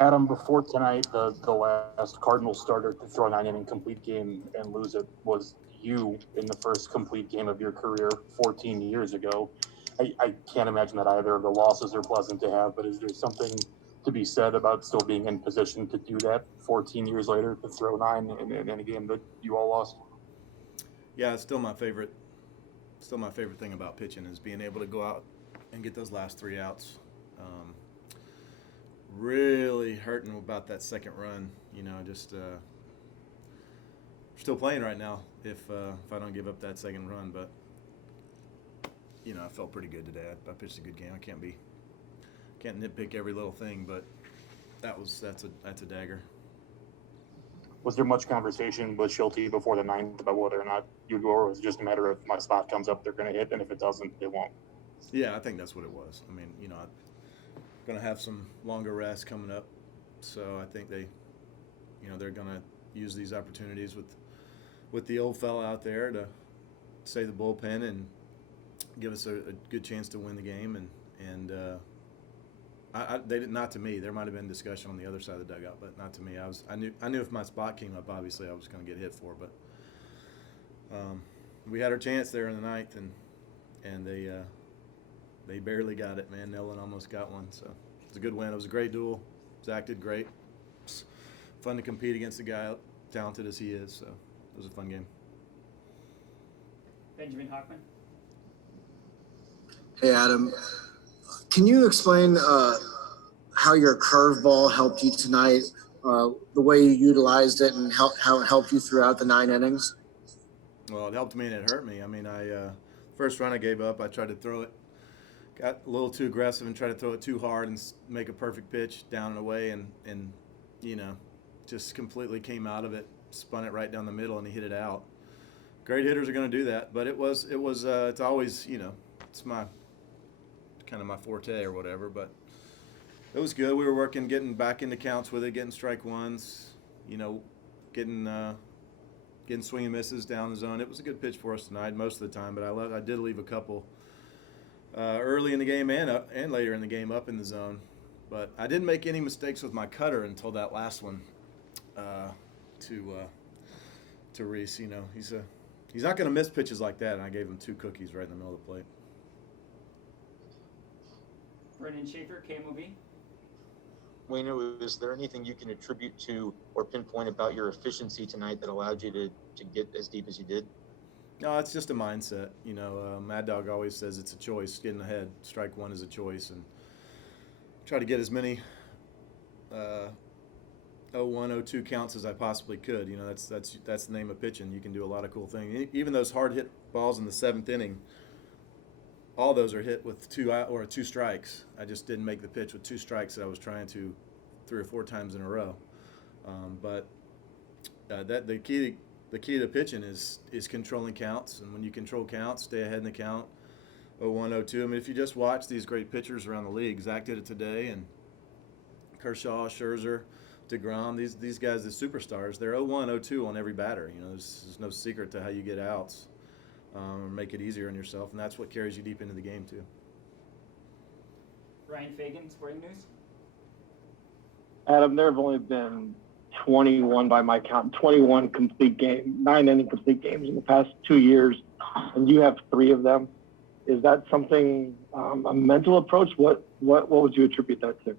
Adam, before tonight, the last Cardinals starter to throw a 9 inning complete game and lose it was you in the first complete game of your career 14 years ago. I can't imagine that either of the losses are pleasant to have, but is there something to be said about still being in position to do that 14 years later to throw nine in a game that you all lost? Yeah, it's still my favorite. Still my favorite thing about pitching is being able to go out and get those last three outs. Really hurting about that second run. Just still playing right now if I don't give up that second run. But I felt pretty good today. I pitched a good game. I can't nitpick every little thing, but that's a dagger. Was there much conversation with Schulte before the ninth about whether or not you'd go, or was it just a matter of my spot comes up, they're going to hit, and if it doesn't, they won't? Yeah, I think that's what it was. I mean, I'm going to have some longer rest coming up, so I think they're going to use these opportunities with the old fella out there to save the bullpen and give us a good chance to win the game. And they did not to me. There might have been discussion on the other side of the dugout, but not to me. I knew if my spot came up, obviously I was going to get hit for. But we had our chance there in the ninth, and they barely got it. Man, Nellen almost got one. So it was a good win. It was a great duel. Zach did great. It's fun to compete against a guy talented as he is. So it was a fun game. Benjamin Hockman. Hey, Adam. Can you explain how your curveball helped you tonight, the way you utilized it, and how it helped you throughout the 9 innings? Well, it helped me and it hurt me. I mean, first run I gave up, I tried to throw it, got a little too aggressive and tried to throw it too hard and make a perfect pitch down and away, and just completely came out of it, spun it right down the middle, and he hit it out. Great hitters are going to do that, but it's always, it's my kind of my forte or whatever, but it was good. We were getting back into counts with it, getting strike ones, getting swing and misses down the zone. It was a good pitch for us tonight most of the time, but I did leave a couple early in the game and later in the game up in the zone. But I didn't make any mistakes with my cutter until that last one to Reese. He's not going to miss pitches like that, and I gave him two cookies right in the middle of the plate. Brendan Schaefer, KMOV. Wayne, is there anything you can attribute to or pinpoint about your efficiency tonight that allowed you to get as deep as you did? No, it's just a mindset. Mad Dog always says it's a choice. Getting ahead, strike one is a choice, and try to get as many 0-1, 0-2 counts as I possibly could. That's the name of pitching. You can do a lot of cool things. Even those hard hit balls in the seventh inning, all those are hit with two strikes. I just didn't make the pitch with two strikes that I was trying to 3 or 4 times in a row. But the key to pitching is controlling counts, and when you control counts, stay ahead in the count. 0-1, 0-2. I mean, if you just watch these great pitchers around the league, Zach did it today, and Kershaw, Scherzer, DeGrom, these guys, the superstars, they're 0-1, 0-2 on every batter. There's no secret to how you get outs. Or make it easier on yourself, and that's what carries you deep into the game too. Ryan Fagan, Sporting News. Adam, there have only been 21 by my count, 21 complete game, 9 inning complete games in the past 2 years, and you have 3 of them. Is that something, a mental approach? What would you attribute that to?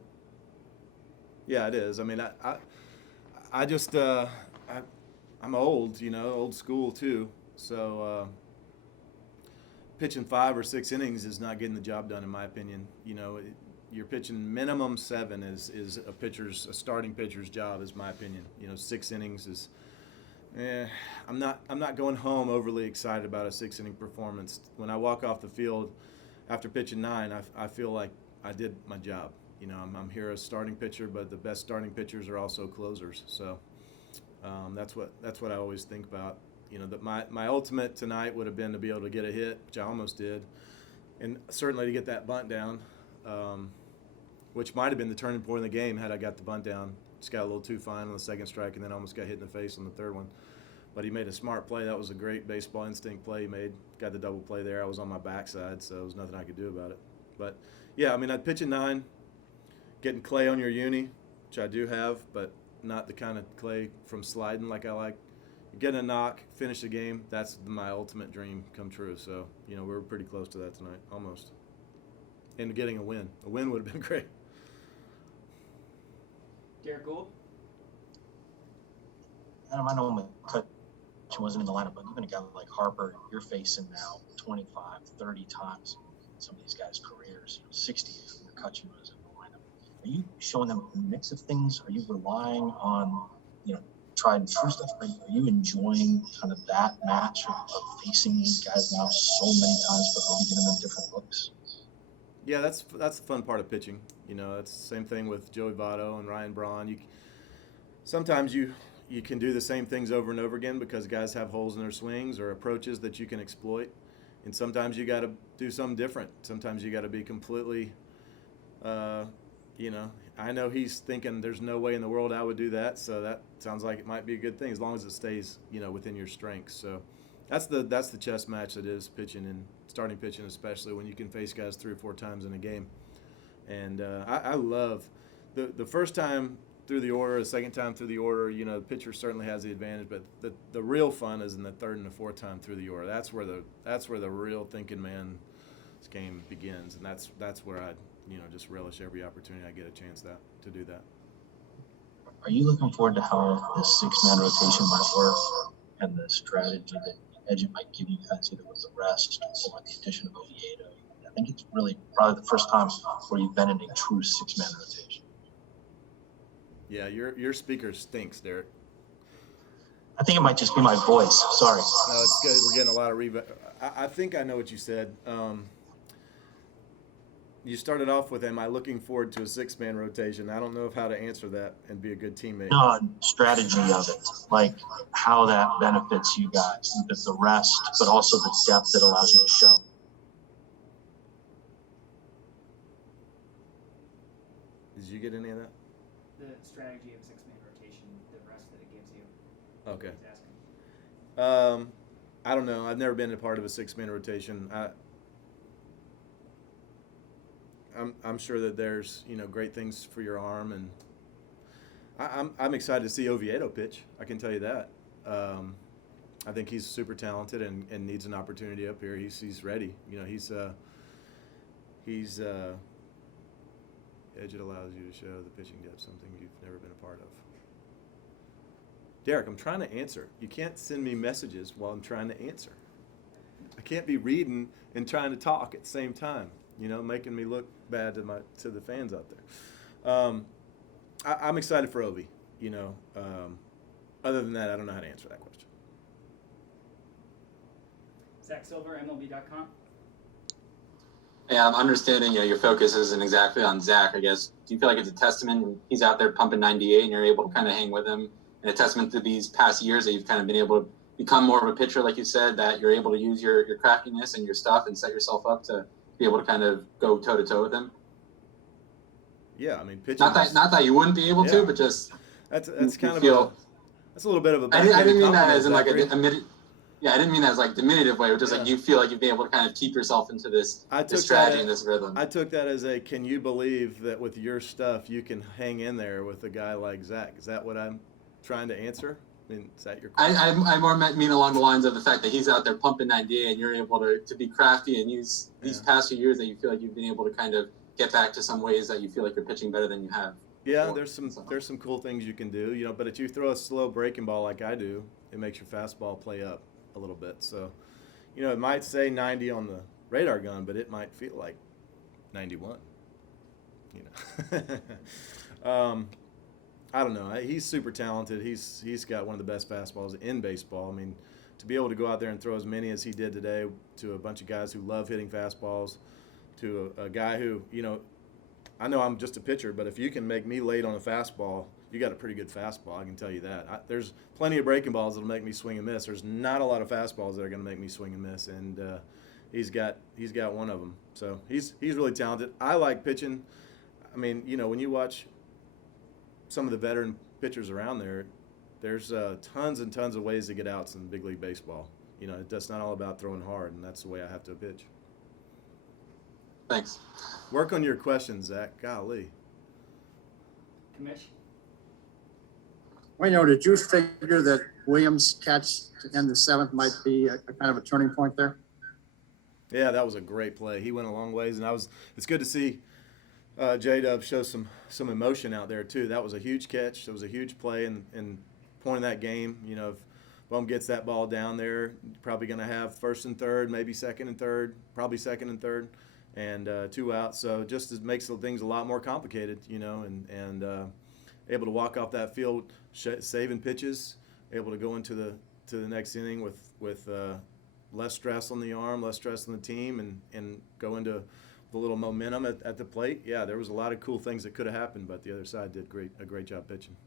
Yeah, it is. I mean, I just I'm old, old school too, so. Pitching 5 or 6 innings is not getting the job done, in my opinion. You're pitching minimum 7 is a starting pitcher's job, is my opinion. 6 innings is. I'm not going home overly excited about a 6-inning performance. When I walk off the field after pitching 9, I feel like I did my job. I'm here as starting pitcher, but the best starting pitchers are also closers. So that's what I always think about. That my ultimate tonight would have been to be able to get a hit, which I almost did, and certainly to get that bunt down, which might have been the turning point of the game had I got the bunt down. Just got a little too fine on the second strike and then almost got hit in the face on the third one. But he made a smart play. That was a great baseball instinct play he made. Got the double play there. I was on my backside, so there was nothing I could do about it. But, yeah, I mean, I'd pitch at 9, getting Clay on your uni, which I do have, but not the kind of clay from sliding like I like. Getting a knock, finish the game, that's my ultimate dream come true. So, we were pretty close to that tonight, almost. And getting a win. A win would have been great. Derek Gould. Adam, I know McCutcheon wasn't in the lineup, but even a guy like Harper, you're facing now 25, 30 times some of these guys' careers, 60 if McCutcheon was in the lineup. Are you showing them a mix of things? Are you relying on, tried and true stuff? Are you enjoying kind of that match of facing these guys now so many times, but maybe giving them different looks? Yeah, that's the fun part of pitching. It's the same thing with Joey Votto and Ryan Braun. Sometimes you can do the same things over and over again because guys have holes in their swings or approaches that you can exploit. And sometimes you got to do something different. Sometimes you got to be completely, I know he's thinking there's no way in the world I would do that. So that sounds like it might be a good thing as long as it stays, within your strengths. So that's the chess match that is pitching and starting pitching, especially when you can face guys 3 or 4 times in a game. And I love the first time through the order, the second time through the order, the pitcher certainly has the advantage, but the real fun is in the third and the fourth time through the order. That's where the real thinking man's game begins, and that's where I just relish every opportunity I get a chance to do that. Are you looking forward to how this 6-man rotation might work and the strategy that edge it might give you guys either with the rest or with the addition of Oviedo? I think it's really probably the first time where you've been in a true 6-man rotation. Yeah, your speaker stinks, Derek. I think it might just be my voice. Sorry. No, it's good. We're getting a lot of reverb. I think I know what you said. You started off with, am I looking forward to a 6-man rotation? I don't know how to answer that and be a good teammate. No, strategy of it, like how that benefits you guys, the rest, but also the depth that allows you to show. Did you get any of that? The strategy of 6-man rotation, the rest that it gives you. Okay. He's asking. I don't know. I've never been a part of a 6-man rotation. I'm sure that there's great things for your arm, and I'm excited to see Oviedo pitch. I can tell you that. I think he's super talented and needs an opportunity up here. He's ready. He's edge it allows you to show the pitching depth, something you've never been a part of. Derek, I'm trying to answer. You can't send me messages while I'm trying to answer. I can't be reading and trying to talk at the same time, making me look bad to the fans out there. I'm excited for Ovi, Other than that, I don't know how to answer that question. Zach Silver, MLB.com. Yeah, I'm understanding, your focus isn't exactly on Zach, I guess. Do you feel like it's a testament when he's out there pumping 98 and you're able to kind of hang with him, and a testament to these past years that you've kind of been able to become more of a pitcher, like you said, that you're able to use your craftiness and your stuff and set yourself up to be able to kind of go toe-to-toe with him? Yeah, I mean, pitching. Not that you wouldn't be able to, but just that's kind of that's a little bit of a. I didn't mean that as in like I didn't mean that as like diminutive way, but just like you feel like you've been able to kind of keep yourself into this strategy and this rhythm. I took that as can you believe that with your stuff you can hang in there with a guy like Zach? Is that what I'm trying to answer? I mean, is that your question? I more mean along the lines of the fact that he's out there pumping 98 and you're able to be crafty and use these past few years that you feel like you've been able to kind of get back to some ways that you feel like you're pitching better than you have. Yeah, there's some cool things you can do, but if you throw a slow breaking ball like I do, it makes your fastball play up a little bit. So, it might say 90 on the radar gun, but it might feel like 91. I don't know. He's super talented. He's got one of the best fastballs in baseball. I mean, to be able to go out there and throw as many as he did today to a bunch of guys who love hitting fastballs, to a guy who, I know I'm just a pitcher, but if you can make me late on a fastball, you got a pretty good fastball. I can tell you that. There's plenty of breaking balls that'll make me swing and miss. There's not a lot of fastballs that are going to make me swing and miss, and he's got one of them. So he's really talented. I like pitching. I mean, when you watch some of the veteran pitchers around there, there's tons and tons of ways to get outs in big league baseball. It's not all about throwing hard, and that's the way I have to pitch. Thanks. Work on your questions, Zach. Golly. Mitch? Wayno, did you figure that Williams' catch to end the seventh might be a kind of a turning point there? Yeah, that was a great play. He went a long ways, and it's good to see J-Dub show some emotion out there too. That was a huge catch. It was a huge play, and point in that game, you know, if Bum gets that ball down there, probably going to have first and third, maybe second and third, probably second and third, and 2 outs. So just it makes things a lot more complicated, you know, and able to walk off that field, saving pitches, able to go into the next inning with less stress on the arm, less stress on the team, and go into the little momentum at the plate. Yeah, there was a lot of cool things that could have happened, but the other side did a great job pitching.